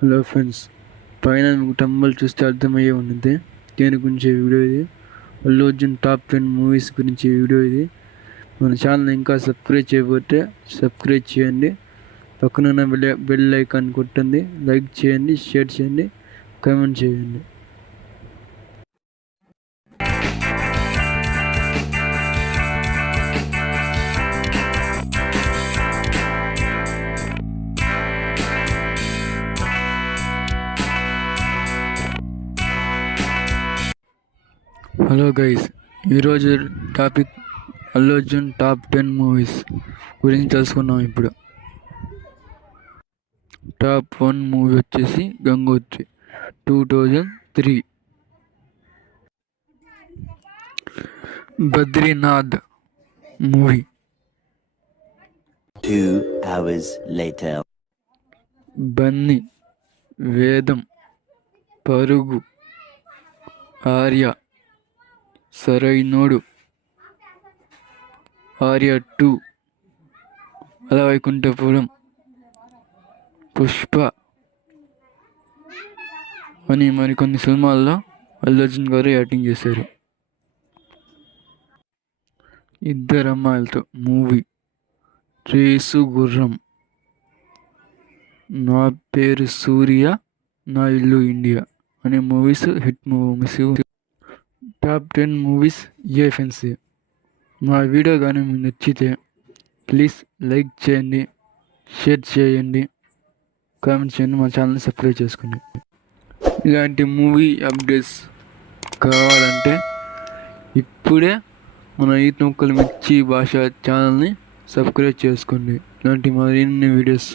Hello friends, పైన మీకు tumble చూస్తే అర్థమయ్యే ఉంటుంది దేని గురించి వీడియో ఇది. అల్లు అర్జున్ టాప్ 10 మూవీస్ గురించి వీడియో ఇది. మన ఛానల్ ఇంకా సబ్స్క్రైబ్ చేయకపోతే సబ్స్క్రైబ్ చేయండి, పక్కనున్న బెల్ ఐకాన్ కొట్టండి, లైక్ చేయండి, షేర్ చేయండి, కామెంట్ చేయండి. హలో గైస్, ఈరోజు topic Allu Arjun top 10 movies గురించి తెలుసుకున్నాం. ఇప్పుడు టాప్ 1 మూవీ వచ్చేసి Gangotri 2003. Badrinath movie 2 hours later. Bunny, వేదం, పరుగు, ఆర్య, సరైనోడు, ఆర్య 2, అలవైకుంఠపురం, పుష్ప అని మరికొన్ని సినిమాల్లో అల్లు అర్జున్ గారు యాక్టింగ్ చేశారు. ఇద్దరు అమ్మాయిలతో మూవీ, రేసు గుర్రం, నా పేరు సూర్య, నా ఇల్లు ఇండియా అనే movies hit movies. Top 10 movies ఏ ఫ్రెండ్స్. మా వీడియో కానీ మీకు నచ్చితే ప్లీజ్ లైక్ చేయండి, షేర్ చేయండి, కామెంట్ చేయండి, మా ఛానల్ని సబ్స్క్రైబ్ చేసుకోండి. ఇలాంటి మూవీ అప్డేట్స్ కావాలంటే ఇప్పుడే మన ఈత ముక్కలు మిర్చి భాష ఛానల్ని సబ్స్క్రైబ్ చేసుకోండి. ఇలాంటి మరిన్ని వీడియోస్